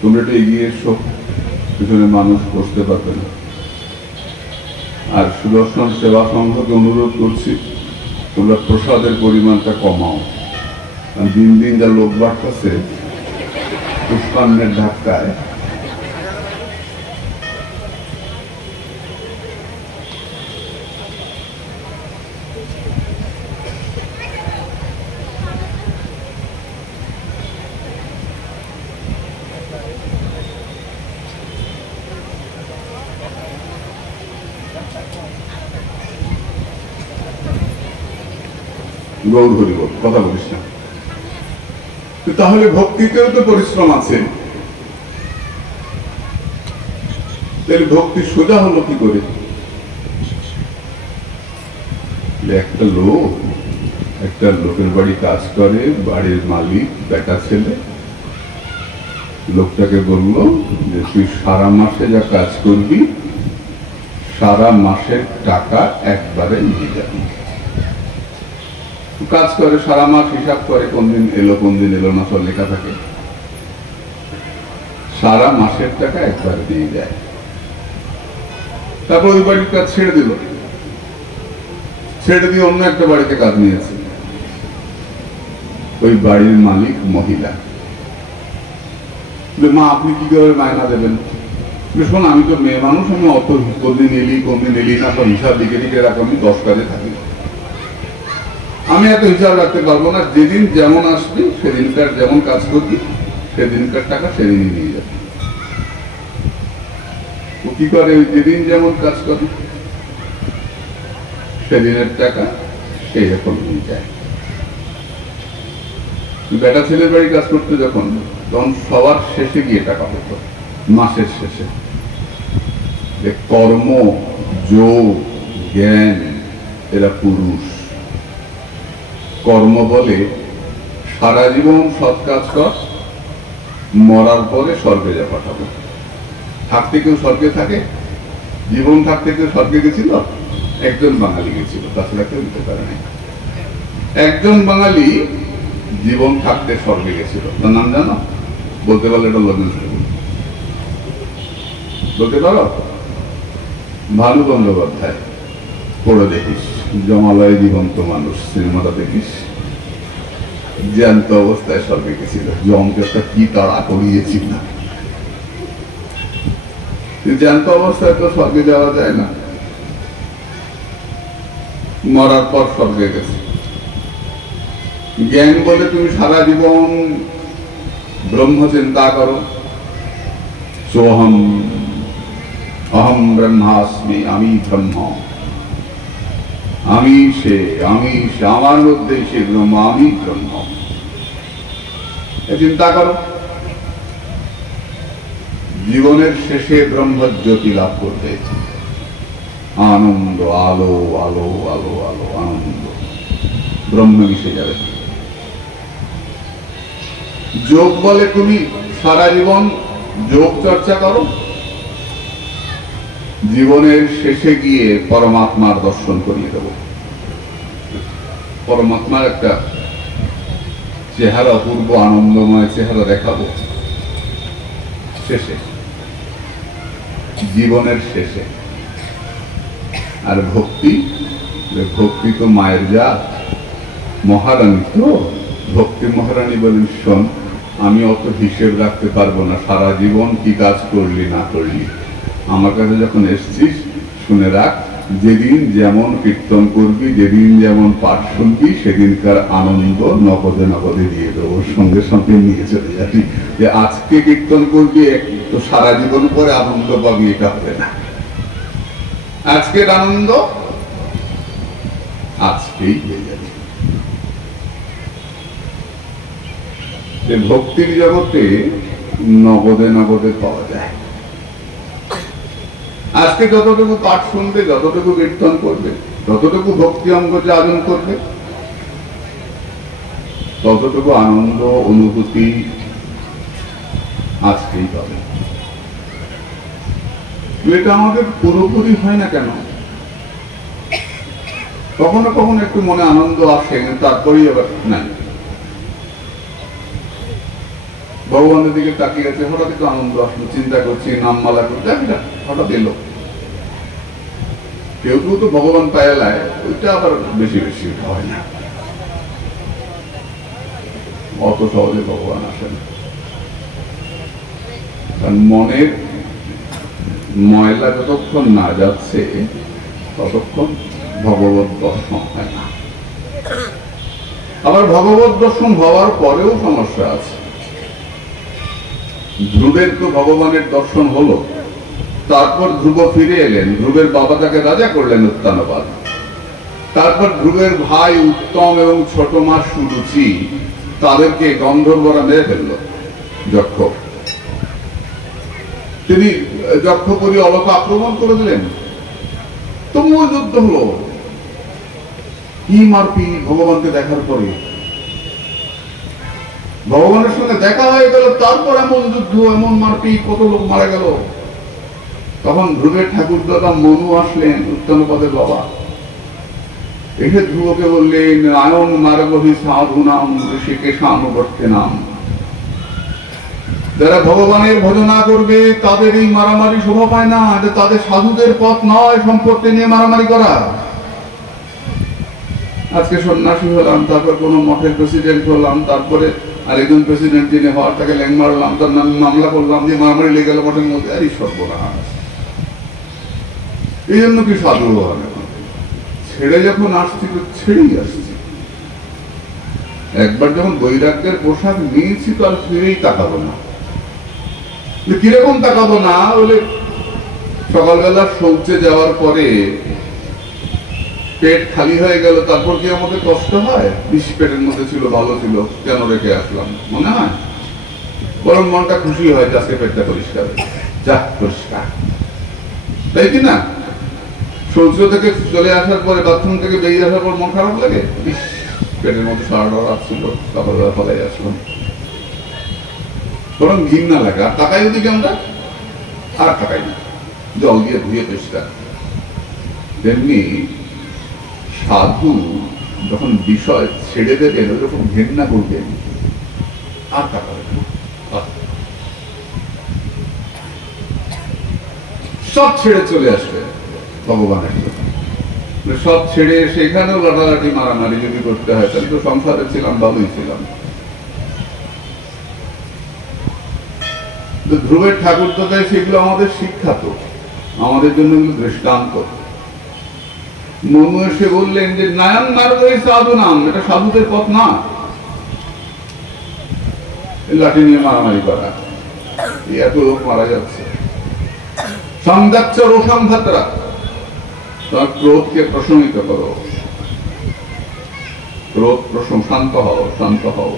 তোমরা একটু এগিয়ে এসো, পিছনে মানুষ বসতে পারবে না। আর সুদর্শন সেবা সংঘকে অনুরোধ করছি, তোমরা প্রসাদের পরিমাণটা কমাও। দিন দিন যা লোক বাড়তেছে পুষ্পান্নের ধাক্কায়, গৌর হরি বল, কথা বলিস না। তাহলে ভক্তিতেও তো পরিশ্রম আছে, তাহলে ভক্তি সোজা হলো কি করে? একটা লোকের বাড়ি কাজ করে, বাড়ির মালিক বেটা ছেলে, লোকটাকে বলল যে তুই সারা মাসে যা কাজ করবি সারা মাসের টাকা একবারে নিয়ে যাবি। কাজ করে সারা মাস, হিসাব করে কোন দিন এলো কোন দিন এলো না, সব লেখা থাকে। সারা মাসের টাকা একবারে দিয়ে যায়। তারপর ওই বাড়ির কাজ ছেড়ে দিল, ছেড়ে দিয়ে অন্য একটা বাড়িতে কাজ নিয়েছে। ওই বাড়ির মালিক মহিলা, মা আপনি কি করে মায়না দেবেন? শোন, আমি তো মেয়ে মানুষ, আমি অত কোনদিন এলি না, তো হিসাব দিকে রাখো, আমি 10 কাজে থাকি, আমি এত হিসাব রাখতে পারবো না। যেদিন যেমন আসবি সেদিনকার যেমন কাজ করবি সেদিনকার টাকা সেদিনই নিয়ে যাবে। ও কি করে? যেদিন যেমন কাজ করে সেদিনের টাকা সেই রকম নিয়ে যায়। বেটা ছেলের বাড়ি কাজ করতে যখন, তখন সবার শেষে গিয়ে টাকা পেত, মাসের শেষে। কর্ম, যোগ, জ্ঞান এরা পুরুষ। কর্ম বলে সারা জীবন সৎ কাজ কর, মরার পরে স্বর্গে যা পাঠাবো। থাকতে কেউ স্বর্গে থাকে? জীবন থাকতে কেউ স্বর্গে গেছিল? একজন বাঙালি গেছিল, তাছাড়া কেউ দিতে পারে নাই। একজন বাঙালি জীবন থাকতে স্বর্গে গেছিল, তার নাম জানো? বলতে পারলে এটা লগ্ন বলতে পারো? ভানু বন্দ্যোপাধ্যায়, পড়ে দেখিস, জমালয় জীবন্ত মানুষ সিনেমাটা দেখিস। জ্যান্ত অবস্থায় স্বর্গে গেছিল, জমকে একটা কি তাড়া করিয়েছিল না। জ্যান্ত অবস্থায় তো স্বর্গে যাওয়া যায় না, মরার পর স্বর্গে গেছে। জ্ঞান বলে তুমি সারা জীবন ব্রহ্ম চিন্তা করো, সোহম অহম ব্রহ্মাস্মি, আমি ব্রহ্ম, আমি সে, আমার মধ্যে সে ব্রহ্ম, আমি ব্রহ্ম, চিন্তা করো। জীবনের শেষে ব্রহ্মজ্যোতি লাভ করবে, আনন্দ, আলো আলো আলো আলো, আনন্দ, ব্রহ্ম মিশে যাবে। যোগ বলে তুমি সারা জীবন যোগ চর্চা করো, জীবনের শেষে গিয়ে পরমাত্মার দর্শন করিয়ে দেব। পরমাত্মার একটা চেহারা, অপূর্ব আনন্দময় চেহারা দেখাবো শেষে, জীবনের শেষে। আর ভক্তি, ভক্তি তো মায়ের জাত, মহারানী তো। ভক্তি মহারানী বলেন, শোন, আমি অত হিসেব রাখতে পারবো না, সারা জীবন কি কাজ করলি না করলি, আমার কাছে যখন এসছিস শুনে রাখ, যেদিন যেমন কীর্তন করবি, যেদিন যেমন পাঠ শুনবি, সেদিনকার আনন্দ নগদে নগদে দিয়ে দেবো, সঙ্গে সঙ্গে নিয়ে চলে যাবি। যে আজকে কীর্তন করবি তো সারা জীবন পরে আনন্দ পাবি, এটা হবে না। আজকের আনন্দ আজকেই হয়ে যাবে। ভক্তির জগতে নগদে নগদে পাওয়া যায়। আজকে যতটুকু পাঠ শুনবে, যতটুকু কীর্তন করবে, যতটুকু ভক্তি অঙ্গ চারণ করবে, ততটুকু আনন্দ অনুভূতি আজকেই পাবে। এটা আমাদের পুরোপুরি হয় না কেন? কখনো কখনো একটু মনে আনন্দ আসে, তারপরেই আবার নাই। ভগবানের দিকে তাকিয়ে আছে, হঠাৎ একটু আনন্দ আসলো, চিন্তা করছি, নামমালা করতে হঠাৎ এলো। কেউ কেউ তো ভগবান পায়লায়, ওইটা আবার বেশি বেশি হয় না, অত সহজে ভগবান আসেন। কারণ মনের ময়লা যতক্ষণ না যাচ্ছে ততক্ষণ ভগবত দর্শন হয় না। আবার ভগবত দর্শন হওয়ার পরেও সমস্যা আছে। ধ্রুবের তো ভগবানের দর্শন হলো, তারপর ধ্রুব ফিরে এলেন, ধ্রুবের বাবা তাকে রাজা করলেন উত্তানপাদ। তারপর ধ্রুবের ভাই উত্তম এবং ছোট মা সুরুচি, তাদেরকে গন্ধর্বরা মেরে ফেলল। যক্ষ, তিনি যক্ষপুরী অলক আক্রমণ করে দিলেন, তুমুল যুদ্ধ হলো। কি মারপিট ভগবানকে দেখার পরে, ভগবানের সঙ্গে দেখা হয়ে গেল, তারপর এমন যুদ্ধ, এমন মারপিট, কত লোক মারা গেল। তখন ধ্রুবের ঠাকুর দাদা মনু আসলেন, উত্তানপাদের বাবা, এসে ধ্রুবকে বললেন, আয়ন মার্গহি সাধু নাম ঋষিকেশানুবর্তে নাম। যারা ভগবানের ভজনা করবে তাদের এই মারামারি শোভা পায় না, যে তাদের সাধুদের পথ নয় সম্পত্তি নিয়ে মারামারি করা। আজকে সন্ন্যাসী হলাম, তারপর কোন মঠের প্রেসিডেন্ট হলাম, তারপরে আরেকজন প্রেসিডেন্ট যিনি হওয়ার তাকে ল্যাং মারলাম, তার নামে মামলা করলাম, যে মারামারি লেগে গেল মঠের মধ্যে। আর এই সর্বনাশ। এই জন্য কি সাধু হওয়া না, ছেড়ে যখন আসছি তো ছেড়েই আসছি। একবার যখন বৈরাগ্যের পোশাক নিয়েছি তো আর ফিরেই তাকাবো না। কিরকম তাকাবো না, বলে সকালবেলা শৌচে যাওয়ার পরে পেট খালি হয়ে গেল, তারপর কি আমাদের কষ্ট হয়? বিষ পেটের মধ্যে ছিল, ভালো ছিল, কেন রেখে আসলাম মনে হয়? বরং মনটা খুশি হয়, আজকে পেটটা পরিষ্কার, যা পরিষ্কার, তাই কি না? শৌচ থেকে চলে আসার পরে, বাথরুম থেকে বেরিয়ে আসার পর মন খারাপ লাগে, পেটের মধ্যে সারাটা আসছিল, সকালবেলা ফলাই আসলাম, বরং ঘৃণা লাগে। আর তাকাই ওদিকে আমরা, আর তাকাই না, জল দিয়ে ধুয়ে পরিষ্কার। তেমনি সাধু যখন বিষয় ছেড়ে দেবেন, ওইরকম ঘৃণা করবেন, আর তাকাবেন না, সব ছেড়ে চলে আসবে ভগবানের জন্য। সব ছেড়ে সেখানেও লাঠালাঠি মারামারি যদি করতে হয়, তাহলে তো সংসারে ছিলাম, ভালোই ছিলাম। ধ্রুবের ঠাকুর দাদায় সেগুলো আমাদের শিক্ষা, তো আমাদের জন্য এগুলো দৃষ্টান্ত। মনু এসে বললেন যে নায়ন মার্গ সাধু নাম, এটা সাধুদের পথ না, লাঠি নিয়ে মারামারি করা, এত লোক মারা যাচ্ছে। সংযাচ্ছ রোষম ভাত্রা, তোমার ক্রোধকে প্রশমিত করো, ক্রোধ শান্ত হও, শান্ত হও।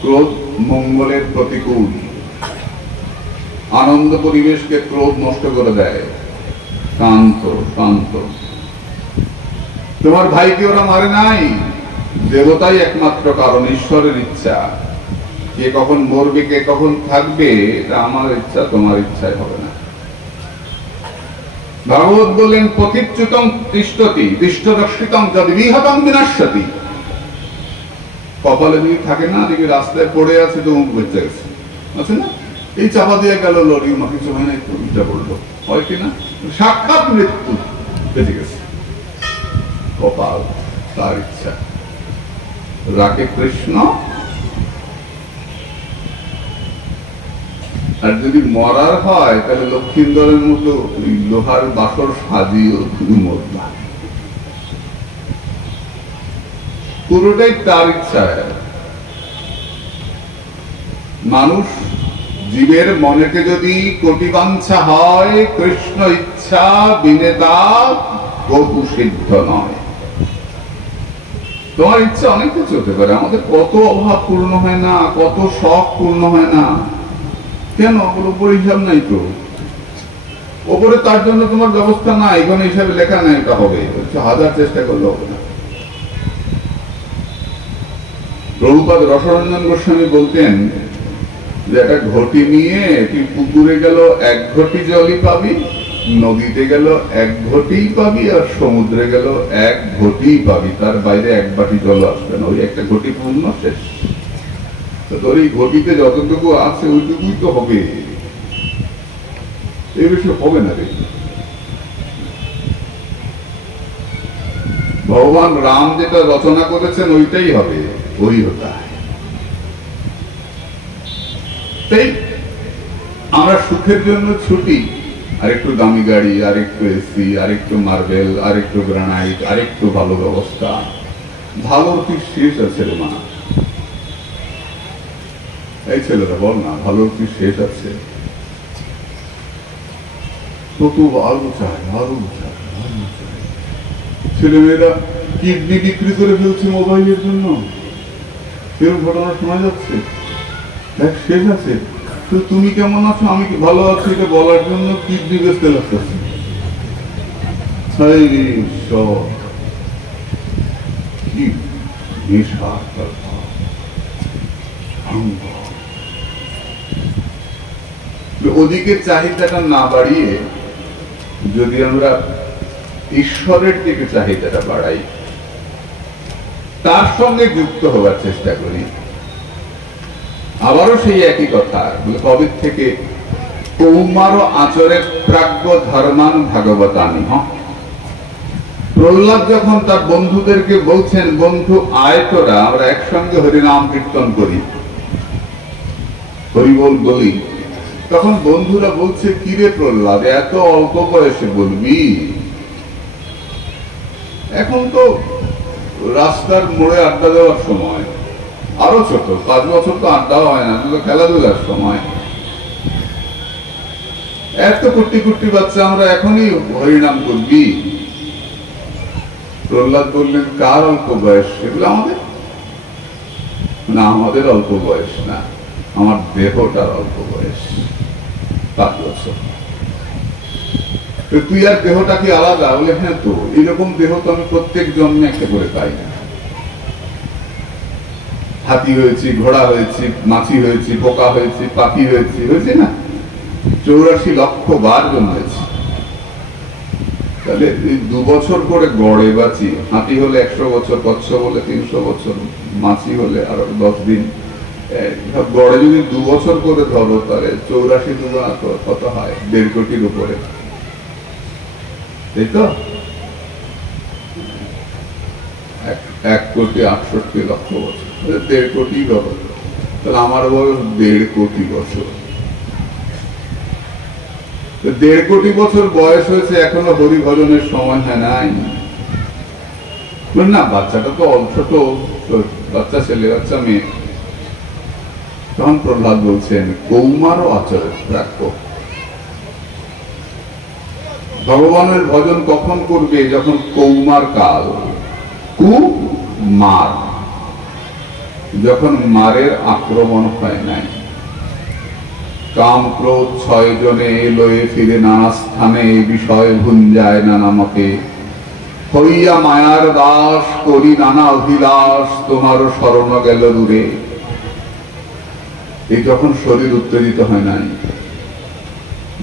ক্রোধ মঙ্গলের প্রতিকূল, আনন্দ পরিবেশকে ক্রোধ নষ্ট করে দেয়। শান্ত শান্ত। তোমার ভাইকে ওরা মারে নাই, দেবতাই একমাত্র কারণ, ঈশ্বরের ইচ্ছা। কে কখন মরবে, কে কখন থাকবে, এটা আমার ইচ্ছা, তোমার ইচ্ছায় হবে না। ভাগবত বললেন, পথিচ্যুতং তিষ্ঠতি তিষ্ঠদর্শিতং যদ বিহতং বিনশ্যতি। কপালে যদি থাকে না, দেখি রাস্তায় পড়ে আছে, তো মুখ বেঁচে গেছে, আছে না? এই চাপা দিয়ে গেল লরি, কিছু হয় না, একটু উল্টা পড়লো, হয় কিনা? সাক্ষাৎ মৃত্যু, বেঁচে গেছে। কপাল, তার ইচ্ছা। রাখে কৃষ্ণ, আর যদি মরার হয় তাহলে লক্ষিন্দরের মতো লোহার বাসর সাজিয়েও তুমি মরবা। পুরোটাই তার ইচ্ছা। মানুষ জীবের মনেতে যদি কোটি বাঞ্ছা হয়, কৃষ্ণ ইচ্ছা বিনেতা কবু সিদ্ধ নয়। তোমার ইচ্ছা অনেক কিছু হতে পারে, আমাদের কত অভাব পূর্ণ হয় না, কত শখ পূর্ণ হয় না, কেন? ওর উপর হিসাব নাই তো, ওপরে তার জন্য তোমার ব্যবস্থা নাই, এখানে হিসাবে লেখা নাই, এটা হবে, হাজার চেষ্টা করলে হবে না। প্রভুপাদ রসরঞ্জন গোস্বামী বলতেন যে একটা ঘটি নিয়ে তুই পুকুরে গেল 1 ঘটি জলই পাবি, নদীতে গেল 1 ঘটিই পাবি, আর সমুদ্রে গেল 1 ঘটিই পাবি, তার বাইরে 1 বাটি জল আসবে না। ওই একটা ঘটি পূর্ণ, শেষ। তোর এই ঘটিতে যতটুকু আছে ওইটুকুই তো হবে, এই বেশি হবে না রে। ভগবান রাম যেটা রচনা করেছেন ওইটাই হবে, ওই হতা। তাই আমরা সুখের জন্য ছুটি, আরেকটু দামি গাড়ি, আরেকটু এসি, আরেকটু মার্বেল, আরেকটু গ্রানাইট, আরেকটু ভালো ব্যবস্থা। ভালোর কি শেষ আছে রে মা? এই ছেলেরা বল না, ভালোর কি শেষ আছে? কত আরো চায়, আরো চায়, আরো চায়। ছেলেমেয়েরা কিডনি বিক্রি করে ফেলছে মোবাইলের জন্য, এরকম ঘটনা শোনা যাচ্ছে। দেখ শেষ আছে, তো তুমি কেমন আছো, আমি ভালো আছি এটা বলার জন্য কিডনি বেচতে লাগতেছে। কি নেশা, ওদিকে চাহিদাটা না বাড়িয়ে যদি আমরা ঈশ্বরের দিকে চাহিদাটা বাড়াই, তার সঙ্গে যুক্ত হওয়ার চেষ্টা করি। আবারও সেই একই কথা, কবে থেকে কৌমার আচরে প্রাজ্ঞ ধর্মান ভাগবতানি। প্রহ্লাদ যখন তার বন্ধুদেরকে বলছেন, বন্ধু আয় তোরা আমরা একসঙ্গে হরিনাম কীর্তন করি, হরিবোল বলি, তখন বন্ধুরা বলছে কিরে প্রহ্লাদ এত অল্প বয়সে বলবি? এখন তো রাস্তার মোড়ে আড্ডা দেওয়ার সময়, আরো ছোট 5 বছর তো আড্ডা হয় না, তো খেলাধুলার সময়। এত কুটি কুটি বাচ্চা আমরা এখনই হরিনাম করবি? প্রহ্লাদ বললেন কার অল্প বয়স? সেগুলো আমাদের না, আমাদের অল্প বয়স না, আমার দেহটার অল্প বয়স 5 বছর। তুই আর দেহটা কি আলাদা? বলে হ্যাঁ, তো এরকম দেহ তো আমি প্রত্যেক জন্মে একটা করে পাই না। হাতি হয়েছি, ঘোড়া হয়েছি, মাছি হয়েছি, পোকা হয়েছি, পাখি হয়েছি, হয়েছে না? 84 লক্ষ বার জন্মেছি। তাহলে 2 বছর করে গড়ে বাঁচি। হাতি হলে 100 বছর, কচ্ছ হলে 300 বছর, মাছি হলে আরো 10 দিন। গড়ে যদি 2 বছর করে ধরো, তাহলে 84 দুগুণা কত হয়? 1.5 কোটির উপরে, তাই তো? 1,68,00,000 বছর, 1.5 কোটি ধরো, তাহলে আমার বয়স 1.5 কোটি বছর। 1.5 কোটি বছর বয়স হয়েছে, এখনো হরি ভজনের সময় হয় নাই না? বাচ্চাটা তো ছোট বাচ্চা, ছেলে বাচ্চা, মেয়ে। তখন প্রহ্লাদ বলছেন কৌমারও আচরণ রাখবো। ভগবানের ভজন কখন করবে? যখন কৌমার কাল, কুমার, যখন মারের আক্রমণ হয় নাই। কাম ক্রোধ 6 জনে লয়ে ফিরে নানা স্থানে, বিষয় ভুঞ্জায় নানা মতে, হইয়া মায়ার দাস করি নানা অভিলাষ, তোমার শরণ গেল দূরে। এই যখন শরীর উত্তেজিত হয় নাই,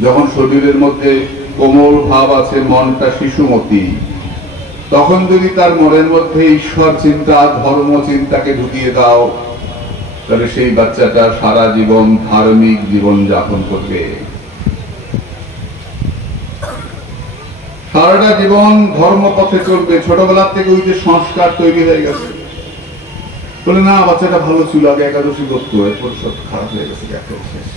যখন শরীরের মধ্যে কোমল ভাব আছে, মনটা শিশুমতি, তখন যদি তার মনের মধ্যে ঈশ্বর চিন্তা, ধর্ম চিন্তাকে ঢুকিয়ে দাও, তাহলে সেই বাচ্চাটা সারা জীবন ধার্মিক জীবন যাপন করবে। সারাটা জীবন ধর্ম পথে চলবে। ছোটবেলার থেকে ওই যে সংস্কার তৈরি হয়ে গেছে, বলে না বাচ্চাটা ভালো ছিল, আগে একাদশী করতো, এরপর সব খারাপ হয়ে গেছে, শেষ।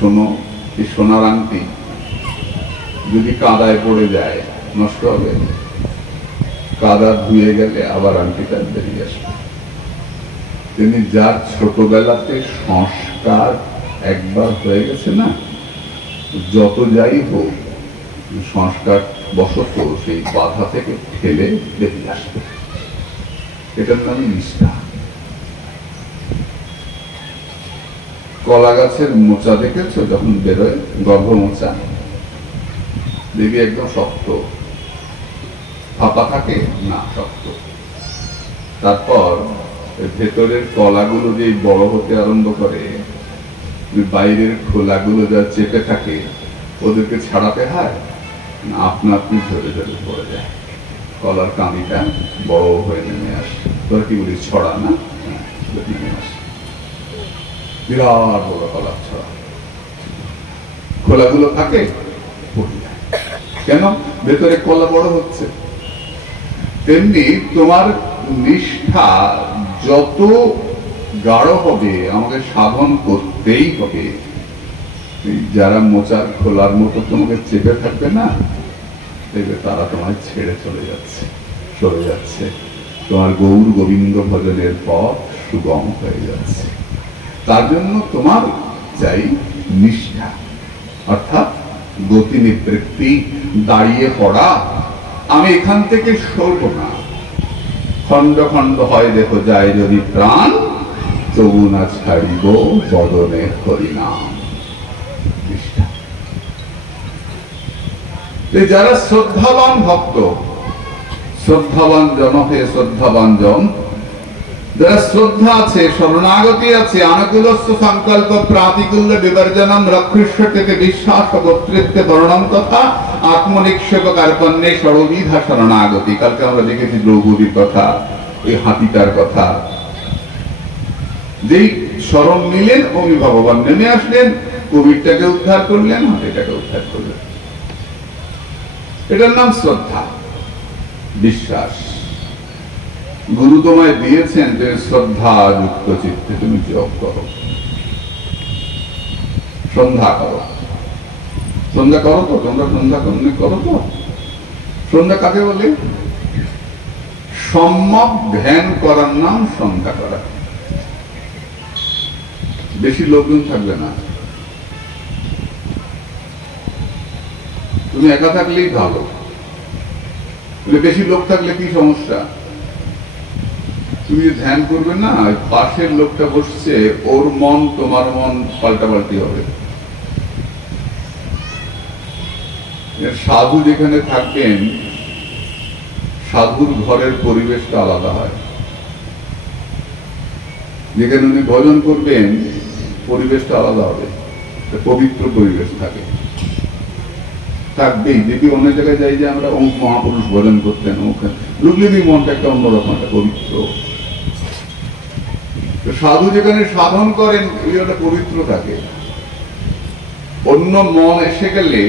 শোনো, এই সোনার আংটি যদি কাদায় পড়ে যায় নষ্ট হবে, কাদা ধুয়ে গেলে আবার আংটিটা বেরিয়ে আসবে। তিনি যার ছোটবেলাতে সংস্কার একবার হয়ে গেছে না, যত যাই হোক সংস্কার বশত সেই বাধা থেকে ঠেলে বেরিয়ে আসবে। এটার নামে নিষ্ঠা। কলা গাছের মোচা দেখেছো যখন বেরোয়, গর্ভ মোচা, দেখবি একদম শক্ত, ফাঁপা থাকে না, শক্ত। তারপর ভেতরের কলাগুলো যে বড় হতে আরম্ভ করে, বাইরের খোলাগুলো যা চেপে থাকে ওদেরকে ছাড়াতে হয় না, আপনা আপনি ঝরে ঝরে পড়ে যায়, কলার কাঁদিটা বড় হয়ে নেমে আসে। তোরা কি বলিস ছড়া না, নেমে আসে বিরাট বড় কলার ছড়া, খোলাগুলো থাকে পড়ে যায়। কেন? ভেতরে কলা বড় হচ্ছে। তেমনি তোমার নিষ্ঠা যত গাঢ় হবে আমাকে সাধন করতেই হবে। যারা মোচার খোলার মতো তোমাকে চেপে থাকবে না, দেখবে তারা তোমায় ছেড়ে চলে যাচ্ছে, সরে যাচ্ছে, তোমার গৌর গোবিন্দ ভজনের পথ সুগম হয়ে যাচ্ছে। তার জন্য তোমার চাই নিষ্ঠা, অর্থাৎ গতি নিবৃত্তি, দাঁড়িয়ে পড়া। আমি এখান থেকে সরব না, খণ্ড খণ্ড হয় দেখো যায় যদি প্রাণ, তবু না ছাড়িব বদনে হরিনাম। যারা শ্রদ্ধাবান ভক্ত, শ্রদ্ধাবান জন হে শ্রদ্ধাবান জন, যারা শ্রদ্ধা আছে, শরণাগতি আছে, আনুকূলস্য সংকল্প প্রাতিকূল্য বিবর্জনম রক্ষিষ্য থেকে বিশ্বাস গোত্রিত্বে বর্ণম তথা আত্মনিক্ষেপ কার্পণ্যে সর্ববিধা শরণাগতি। কালকে আমরা দেখেছি দ্রৌপদীর কথা, ওই হাতিটার কথা। যেই শরণ নিলেন অমনি ভগবান নেমে আসলেন, কবিরটাকে উদ্ধার করলেন, হাতিটাকে উদ্ধার করলেন। এটার নাম শ্রদ্ধা, বিশ্বাস। গুরু তোমায় দিয়েছেন যে শ্রদ্ধা যুক্ত চিত্তে তুমি জপ করো, সন্ধ্যা করো। সন্ধ্যা করো তো তোমরা? সন্ধ্যা করো তো? সন্ধ্যা কাকে বলে? সম্যক ধ্যান করার নাম সন্ধ্যা করা। বেশি লোকজন থাকবে না, তুমি একা থাকলেই ভালো। বেশি লোক থাকলে কি সমস্যা? তুমি ধ্যান করবে না, পাশের লোকটা বসছে, ওর মন তোমার মন পাল্টাপাল্টি হবে। সাধু যেখানে থাকবেন, সাধুর ঘরের পরিবেশটা আলাদা হয়। যেখানে উনি ভজন করবেন পরিবেশটা আলাদা হবে, পবিত্র পরিবেশ থাকে, থাকবেই। যদি অন্য জায়গায় যাই যে আমরা অমুক মহাপুরুষ ভজন করতেন, ঢুকলে মনটা একটা অন্যরকম, একটা পবিত্র। সাধু যেখানে সাধন করেন ওইটা পবিত্র থাকে। অন্য মন এসে গেলে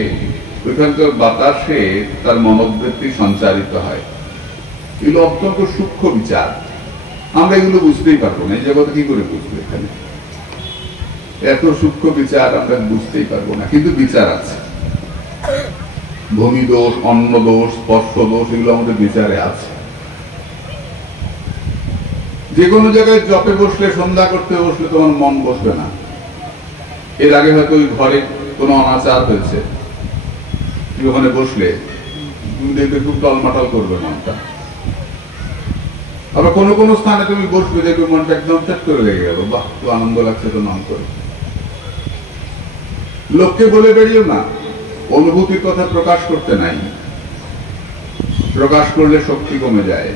ওইখানকার বাতাসে তার মনোবৃত্তি সঞ্চারিত হয়। এগুলো অত্যন্ত সূক্ষ্ম বিচার, আমরা এগুলো বুঝতেই পারবো না। এই জগতে কি করে বুঝবো? এখানে এত সূক্ষ্ম বিচার আমরা বুঝতেই পারবো না, কিন্তু বিচার আছে। ভূমি দোষ, অন্ন দোষ, স্পর্শ দোষ, এগুলো আমাদের বিচারে আছে। যে কোনো জায়গায় জপে বসলে, সন্ধ্যা করতে বসলে তোমার মন বসবে না। এর আগে হয়তো ওই ঘরে কোনো অনাচার হয়েছে, ওখানে বসলে তুমি দেখবে খুব টলমাটল করবে মনটা। আবার কোনো কোনো স্থানে তুমি বসবে, দেখবে মনটা একদম চেক করে লেগে গেল, বাহ তো আনন্দ লাগছে, তো নাম করে। লোককে বলে বেরিয়েও না, অনুভূতির কথা প্রকাশ করতে নাই, প্রকাশ করলে শক্তি কমে যায়।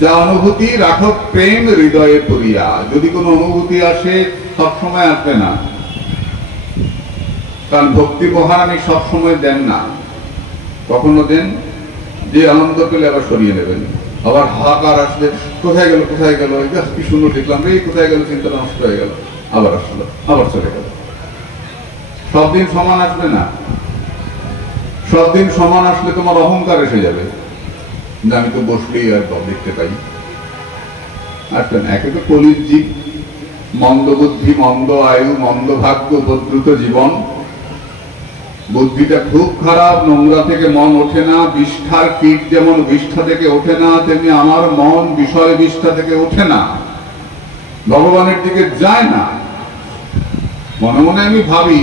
যা অনুভূতি রাখো প্রেম হৃদয়ে পড়িয়া। যদি কোনো অনুভূতি আসে, সবসময় আসবে না, কারণ ভক্তি মহারানী সবসময় দেন না। কখনো দেন যে আনন্দ পেলে আবার সরিয়ে নেবেন, আবার হাহাকার আসলে কোথায় গেল কোথায় গেল, কি সুন্দর দেখলাম, এই কোথায় গেল, চিন্তা নষ্ট হয়ে গেল, আবার আসলো, আবার চলে গেল। সব দিন সমান আসবে না। সব দিন সমান আসলে তোমার অহংকার এসে যাবে, যে আমি তো বসলেই আর দেখতে পাই। আসবে না। একে তো কলির জীব, মন্দ বুদ্ধি, মন্দ আয়ু, মন্দ ভাগ্য, উপদ্রুত জীবন। বুদ্ধিটা খুব খারাপ, নোংরা থেকে মন ওঠে না। বিষ্ঠার কীট যেমন বিষ্ঠা থেকে ওঠে না, তেমনি আমার মন বিষয় বিষ্ঠা থেকে ওঠে না, ভগবানের দিকে যায় না। মনে মনে আমি ভাবি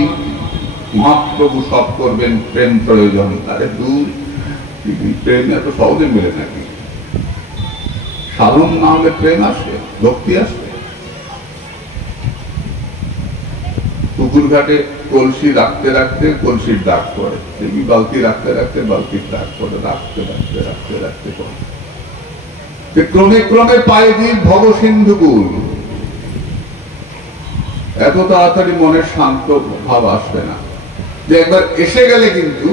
মহাপ্রভু সব করবেন, প্রেম প্রয়োজন। আরে দূর, প্রেম এত সহজে মেলে নাকি? সাধন না হলে প্রেম আসবে, ভক্তি আসবে। পুকুর ঘাটে কলসি রাখতে রাখতে কলসির দাগ পড়ে, দেখবি বালতি রাখতে রাখতে বালতির দাগ পড়ে, রাখতে রাখতে রাখতে রাখতে পড়ে। ক্রমে ক্রমে পায়ে দিন ভব সিন্ধুকুল। এত তাড়াতাড়ি মনের শান্ত ভাব আসবে না, যে একবার এসে গেলে কিন্তু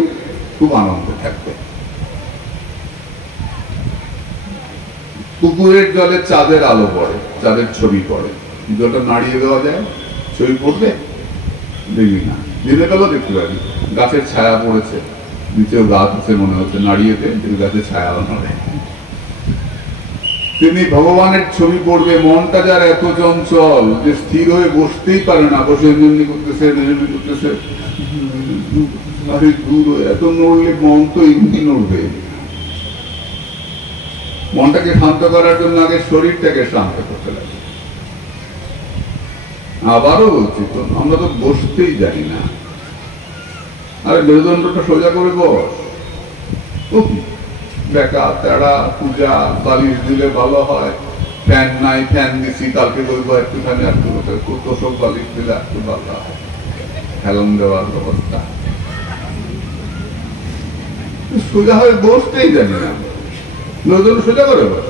খুব আনন্দ থাকবে। পুকুরের জলে চাঁদের আলো পড়ে, চাঁদের ছবি পড়ে, জলটা নাড়িয়ে দেওয়া যায়, ছবি পড়বে? দেখবি না। দিনের বেলা দেখতে পাবি গাছের ছায়া পড়েছে, নিচেও গাছ আছে মনে হচ্ছে, নাড়িয়ে দেয় গাছের ছায়া নড়ে। তিনি ভগবানের ছবি পড়বে, মনটা যার এত চঞ্চল যে স্থির হয়ে বসতেই পারে না, বসে এমনি করতেছে করতেছে, এত নড়লে মন তো এমনি নড়বে। মনটাকে শান্ত করার জন্য আগে শরীরটাকে শান্ত করতে লাগে। আবারও বলছি তো, আমরা তো বসতেই জানি না। আরে মেরুদণ্ডটা সোজা করে বস। বেকা তেড়া পূজা, বালিশ দিলে ভালো হয়, ফ্যান নাই, ফ্যান দিছি, কালকে বলবো একটুখানি তোষক বালিশ দিলে একটু ভালো হয়, হেলন দেওয়ার ব্যবস্থা। সোজা হয়ে বসতেই জানি না, মেরুদণ্ড সোজা করে বস,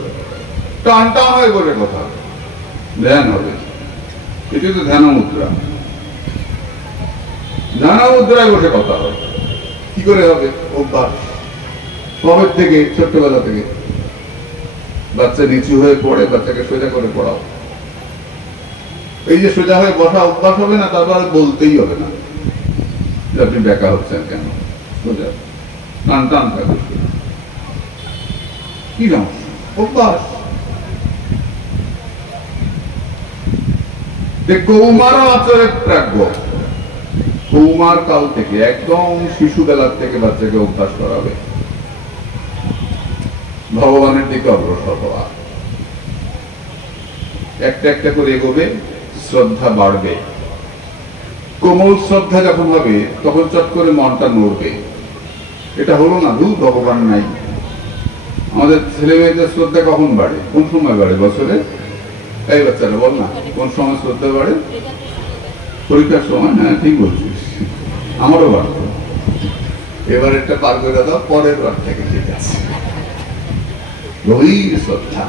টান টান হয়ে বলে কথা ধ্যান হবে। এটি তো ধ্যান মুদ্রা। ধ্যান মুদ্রায় বসে কথা হয়। কি করে হবে? অভ্যাস। কবে থেকে? ছোট্টবেলা থেকে। বাচ্চা নিচু হয়ে পড়ে, বাচ্চাকে সোজা করে পড়াও। এই যে সোজা হয়ে বসা অভ্যাস হবে না, তারপর বলতেই হবে না যে আপনি বেকা হচ্ছেন কেন, সোজা টান টান থাকবে। কি নাম? অভ্যাস। কৌমার আচরে প্রাজ্ঞ, কৌমার কাল থেকে, একদম শিশুবেলার থেকে বাচ্চাকে অভ্যাস করাবে ভগবানের দিকে অগ্রসর হওয়া। একটা একটা করে এগোবে, শ্রদ্ধা বাড়বে। কোমল শ্রদ্ধা যখন হবে তখন চট করে মনটা নড়বে। এটা হলো না, দূর ভগবান নাই। আমাদের ছেলে মেয়েদের শ্রদ্ধা কখন বাড়ে? কোন সময় বাড়ে বছরে? এই বাচ্চারা বল না, কোন সময় শ্রদ্ধা বাড়ে? পরীক্ষার সময়। হ্যাঁ ঠিক বলছিস, আমারও বাড়তো। এবার একটা পার করে দাও, পরের বার থেকে ঠিক আছে, গভীর শ্রদ্ধা।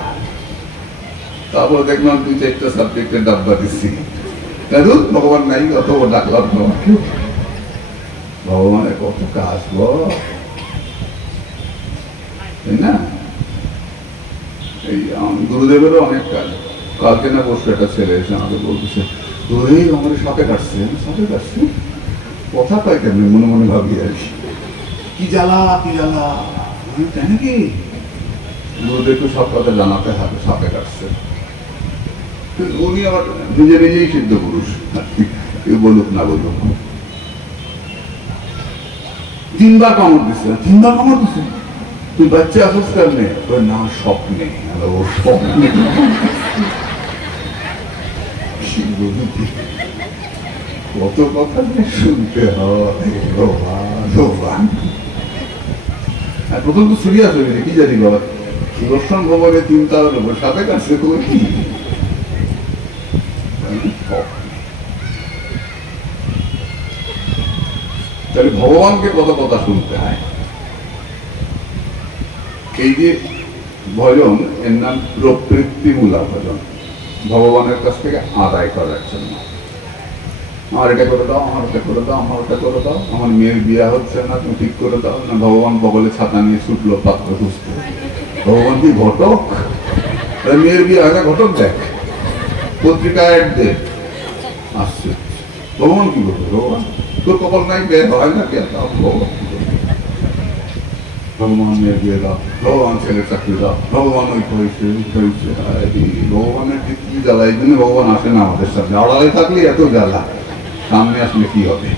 তারপর দেখলাম 2-4টা সাবজেক্টের ডাব্বা দিচ্ছি, ভগবান নাই, অত ডাকলাম তোমাকে। ভগবানের কত কাজ বল, তাই না? এই গুরুদেবেরও অনেক কাজ। কালকে না বসে একটা ছেলে এসে আমাকে বলতেছে, তোরে আমাদের সাপে কাটছে। সাপে কাটছে কথা পাই কেন, মনে মনে ভাবি আর কি জ্বালা, কি জ্বালা, তাই নাকি? গুরুদেবকে সব কথা জানাতে হবে, সাপে কাটছে। উনি আবার নিজে নিজেই সিদ্ধ পুরুষ, কেউ বলুক না বলুক। 3বার কামড় দিচ্ছে। 3বার কামড় দিচ্ছে, তুই বাচ্চা আসস কারণে? না, স্বপ্নে। ও স্বপ্নে? কত কথা শুনতে হয়। প্রথম তো সিরিয়াস হয়ে গেছে, কি জানি বাবা, সুদর্শন ভবনে 3 তলার উপর সাথে কাছে করে কি? তাহলে ভগবানকে কত কথা শুনতে হয়। এই যে ভজন, এর নাম প্রবৃত্তিমূলক ভজন, ভগবানের কাছ থেকে আদায় করার জন্য। আমার এটা করে দাও, আমার এটা করে দাও, আমার ওটা করে দাও, আমার মেয়ের বিয়ে হচ্ছে না, তুমি ঠিক করে দাও না। ভগবান বগলে ছাতা নিয়ে ছুটলো পাত্র খুঁজতে। ভগবান কি ঘটক? মেয়ের বিয়ে হয় না, ঘটক দেখ, পত্রিকায় অ্যাড দে, আসছে। ভগবান কি করবে? ভগবান তোর কপাল নাই, বের হয় না, কে দাও? ভগবান কি করবে? ভগবান মেয়ের বিয়ে দাও, ভগবান ছেলের চাকরি দাও, ভগবান ওই হয়েছে। ভগবানের কি জ্বালা, এই জন্য ভগবান আসে না আমাদের সাথে। আড়ালে থাকলে এত জ্বালা, সামনে আসলে কি হবে?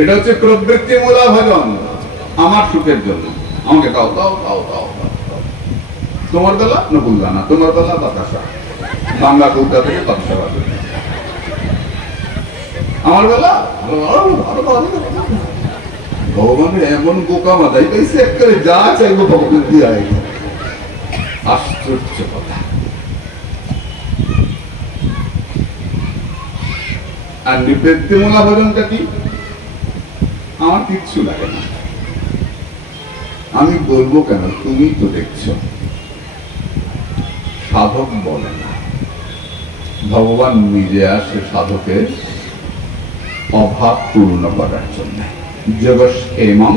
এটা হচ্ছে প্রবৃত্তিমূলক ভজন, আমার সুখের জন্য। আমাকে দাও দাও দাও দাও দাও। তোমার বেলা নকুল দানা, তোমার বেলা বাতাসা, বাংলা কৌটা থেকে বাতাসা বাজে। আমার বেলা ভগবানের এমন বোকা মাথায় পাইছে, একবারে যা চাইবো ভগবান দিয়ে আয়। আশ্চর্য কথা। আর নিবৃত্তিমূলক ভজনটা কি? আমার কিচ্ছু লাগে না, আমি বলবো কেন, তুমি তো দেখছো। সাধক বলে না, ভগবান নিজে আসে সাধকের অভাব পূর্ণ করার জন্য। জগৎক্ষেমং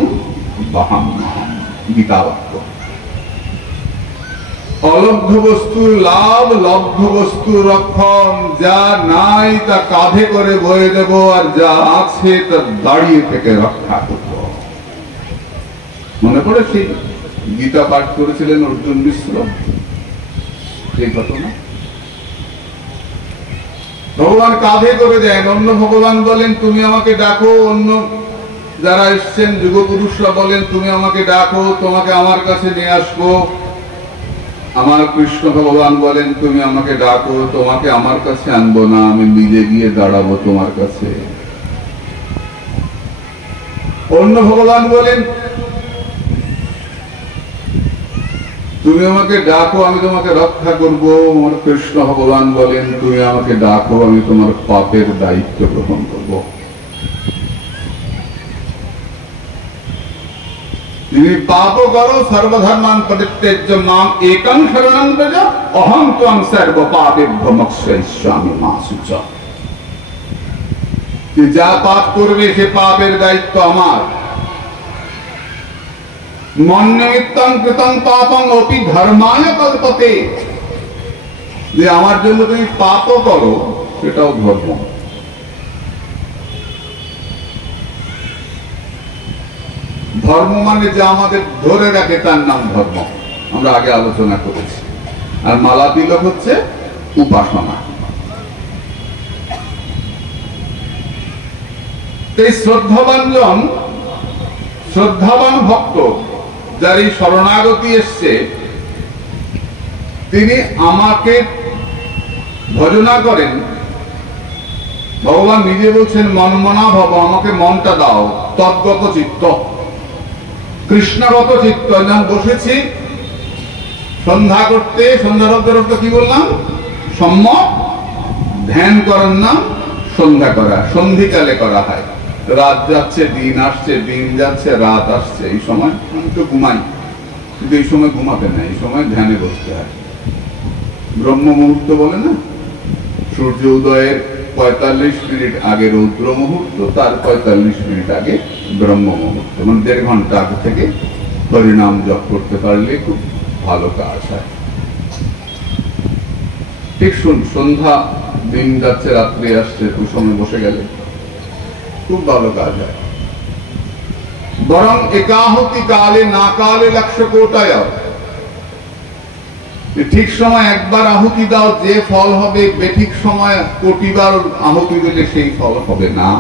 বহাম্যহম, গীতা বাক্য। অলব্ধ বস্তুর লাভ, লব্ধ বস্তুর রক্ষণ। যা নাই তা কাঁধে করে বয়ে দেব, আর যা আছে তা দাঁড়িয়ে থেকে রক্ষা করব। মনে পড়ে সেই গীতা পাঠ করেছিলেন অর্জুন মিশ্র, এই ঘটনা। ভগবান কাঁধে করে দেন। অন্য ভগবান বলেন তুমি আমাকে ডাকো, অন্য যারা এসছেন যুগপুরুষরা বলেন তুমি আমাকে ডাকো, তোমাকে আমার কাছে নিয়ে আসবো। আমার কৃষ্ণ ভগবান বলেন তুমি আমাকে ডাকো, তোমাকে আমার কাছে আনবো না, আমি নিজে গিয়ে দাঁড়াবো তোমার কাছে। অন্য ভগবান বলেন তুমি আমাকে ডাকো, আমি তোমাকে রক্ষা করব। আমার কৃষ্ণ ভগবান বলেন তুমি আমাকে ডাকো, আমি তোমার পাপের দায়িত্ব গ্রহণ করব। তুমি পাপও করো, সর্বধর্মান পরিত্যজ্য মাম একং শরণং ব্রজ, অহং ত্বং সর্ব পাপেভ্যো মোক্ষয়িষ্যামি মা শুচঃ। যা পাপ করবে সে পাপের দায়িত্ব আমার। মন্নিমিত্তং কৃতং পাপং অপি ধর্মায় কল্পতে। যে আমার জন্য তুমি পাপও করো, সেটাও ধর্ম। ধর্ম মানে যা আমাদের ধরে রাখে তার নাম ধর্ম, আমরা আগে আলোচনা করেছি। আর মালা তিলক হচ্ছে উপাসনা। এই শ্রদ্ধাবান শ্রদ্ধাবান ভক্ত যার এই শরণাগতি এসছে, তিনি আমাকে ভজনা করেন। ভগবান নিজে বলছেন মনমনা ভব, আমাকে মনটা দাও। তদ্গত চিত্ত, কৃষ্ণগত চিত্ত। যেমন বসেছি সন্ধ্যা করতে, সন্ধ্যা শব্দের অর্থ কি বললাম? সম্যক ধ্যান করার নাম সন্ধ্যা করা। সন্ধিকালে করা হয়। রাত যাচ্ছে দিন আসছে, দিন যাচ্ছে রাত আসছে, এই সময় আমি তো ঘুমাই, কিন্তু এই সময় ঘুমাতে নেই, এই সময় ধ্যানে বসতে হয়। ব্রহ্ম মুহূর্ত বলে না, সূর্য উদয়ের 45 মিনিট আগে রৌদ্র মুহূর্ত, তার 45 মিনিট আগে ব্রহ্ম মুহূর্ত। মানে 1.5 ঘন্টা আগে থেকে হরিনাম জপ করতে পারলে খুব ভালো কাজ হয়। ঠিক সন্ধ্যা, দিন যাচ্ছে রাত্রি আসছে, ওই সময় বসে গেলে খুব ভালো কাজ হয়। বরং একাহুতি কালে না কালে লক্ষ্য কোটায়, ঠিক সময় একবার আহুতি দাও, যে ফল হবে। বেঠিক সময় কোটিবার আহুতি দিলে সেই ফল হবে না,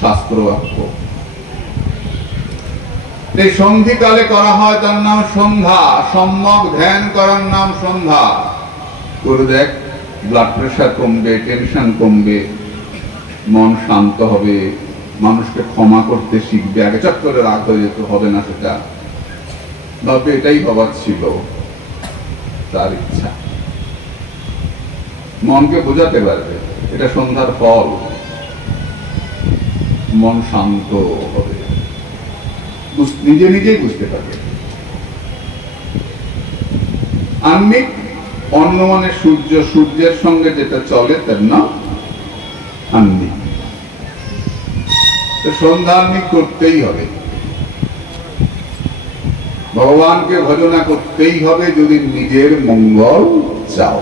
শাস্ত্র বাক্য। এই সন্ধিকালে করা হয়, তার নাম সন্ধ্যা। সম্যক ধ্যান করার নাম সন্ধ্যা। করে দেখ, ব্লাড প্রেশার কমবে, টেনশন কমবে, মন শান্ত হবে, মানুষকে ক্ষমা করতে শিখবে। আগে চট করে রাগ হয়ে যেত, হবে না সেটা, ভাববে এটাই হবার ছিল, তার ইচ্ছা। মনকে বোঝাতে পারবে এটা সন্ধ্যার ফল, মন শান্ত হবে, নিজে নিজেই বুঝতে পারবে। আহ্নিক, অন্য মানে সূর্য, সূর্যের সঙ্গে যেটা চলে তার নাম আহ্নিক। সন্ধ্যা আহ্নিক করতেই হবে, ভগবানকে ভজনা করতেই হবে যদি নিজের মঙ্গল চাও।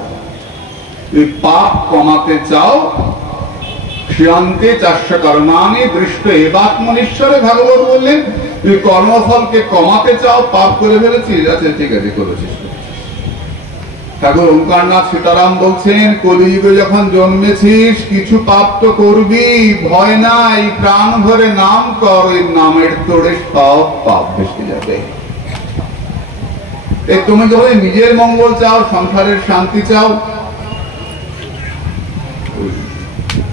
পাপ কমাতে চাও, শ্রিয়ন্তে চাষ্য কর্মাণি দৃষ্ট এবাত্মনিশ্বরে। ভাগবত বললেন তুই কর্মফলকে কমাতে চাও, পাপ করে ফেলেছিস, আচ্ছা ঠিক আছে করেছিস। ঠাকুর ওঙ্কারনাথ সীতারাম বলছেন কলিযুগে যখন জন্মেছিস কিছু পাপ তো করবি, ভয় নাই, প্রাণ ভরে নাম কর, ওই নামের তোড়ে সব পাপ ভেসে যাবে। তুমি যখন নিজের মঙ্গল চাও, সংসারের শান্তি চাও,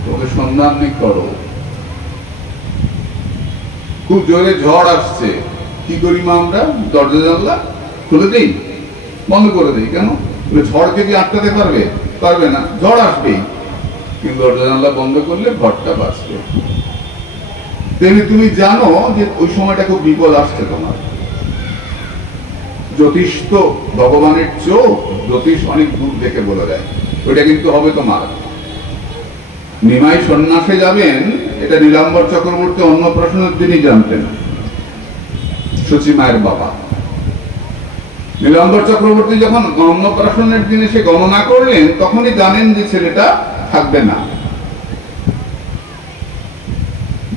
তোকে সন্ধান করো। খুব জোরে ঝড় আসছে, কি করি মা? আমরা দরজা জানলা খুলে দিই, বন্ধ করে দিই। কেন? ঝড়কে কি আটকাতে পারবে? পারবে না, ঝড় আসবেই, কিন্তু দরজা জানলা বন্ধ করলে ঘরটা বাঁচবে। তেমনি তুমি জানো যে ওই সময়টা খুব বিপদ আসছে তোমার, জ্যোতিষ তো ভগবানের চোখ, জ্যোতিষ অনেক দূর দেখে বলে দেয় ওইটা কিন্তু হবে তোমার। নিমাই সন্ন্যাসে যাবেন এটা নীলাম্বর চক্রবর্তী অন্নপ্রাশনের দিনই জানতেন, সচি মায়ের বাবা। নীলাম্বর চক্রবর্তী যখন অন্নপ্রাশনের দিনে সে গণনা করলেন তখনই জানেন যে ছেলেটা থাকবে না।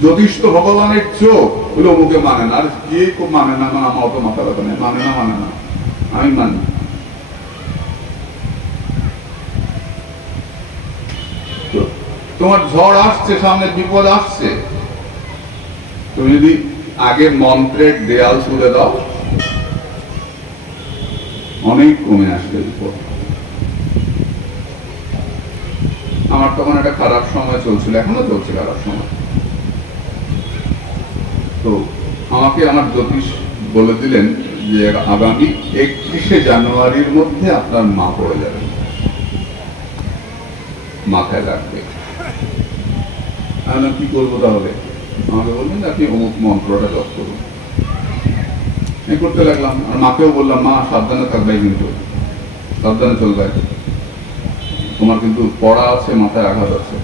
জ্যোতিষ তো ভগবানের চোখ, ওগুলো মুখে মানে না। আর কে মানে না, আমার অত মাথা ব্যথা নেই, মানে না, আমি মানি। তোমার ঝড় আসছে, সামনে বিপদ আসছে, তুমি যদি আগে মন্ত্রের দেয়াল তুলে দাও অনেক কমে আসবে বিপদ। আমার তখন একটা খারাপ সময় চলছিল, এখনো চলছে খারাপ সময়। তো আমাকে আমার জ্যোতিষ বলে দিলেন যে আগামী 31শে জানুয়ারির মধ্যে আপনার মা পড়ে যাবে, মাথায় রাখবে। আমি কি করবো তাহলে? আমাকে বললেন আপনি অমুক মন্ত্রটা জপ করুন। আমি করতে লাগলাম, আর মাকেও বললাম মা সাবধানে থাকবে, কিন্তু সাবধানে চলবে, তোমার কিন্তু পড়া আছে, মাথায় আঘাত আছে।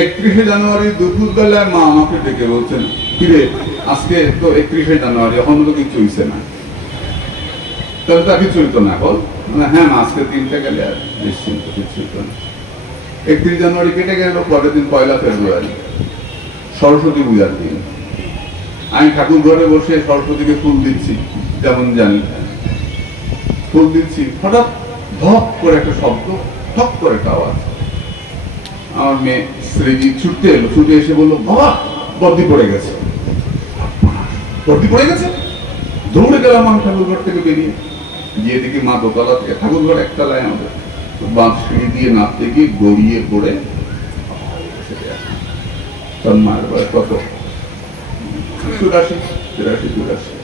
31শে জানুয়ারি দুপুর বেলায় মা আমাকে ডেকে বলছেন, কিরে আজকে তো 31শে জানুয়ারি, এখন তো কিছু হইছে না। তাহলে তা কিছু হইতো না বল? হ্যাঁ মা, আজকে দিনটা গেলে আর নিশ্চিন্ত, কিছু হইতো না। 31 জানুয়ারি কেটে গেল, পরের দিন 1 ফেব্রুয়ারি, সরস্বতী পূজার দিন। আমি ঠাকুর ঘরে বসে সরস্বতীকে ফুল দিচ্ছি, যেমন জানি ফুল দিচ্ছি, হঠাৎ ধপ করে একটা শব্দ, ঠক করে একটা আওয়াজ। আমার মেয়ে শ্রীজি ছুটতে এলো, ছুটে এসে বললো বাবা বর্দি পড়ে গেছে। বর্দি পড়ে গেছে? দৌড়ে গেলাম আমি ঠাকুর ঘর থেকে বেরিয়ে, গিয়ে দেখি মা দোতলা থেকে, ঠাকুর ঘর একতলায় আমাদের, বাঁশ সিঁড়ি দিয়ে নামতে গিয়ে গড়িয়ে পড়ে মায়ের বয়স কত? 84, 83, 84।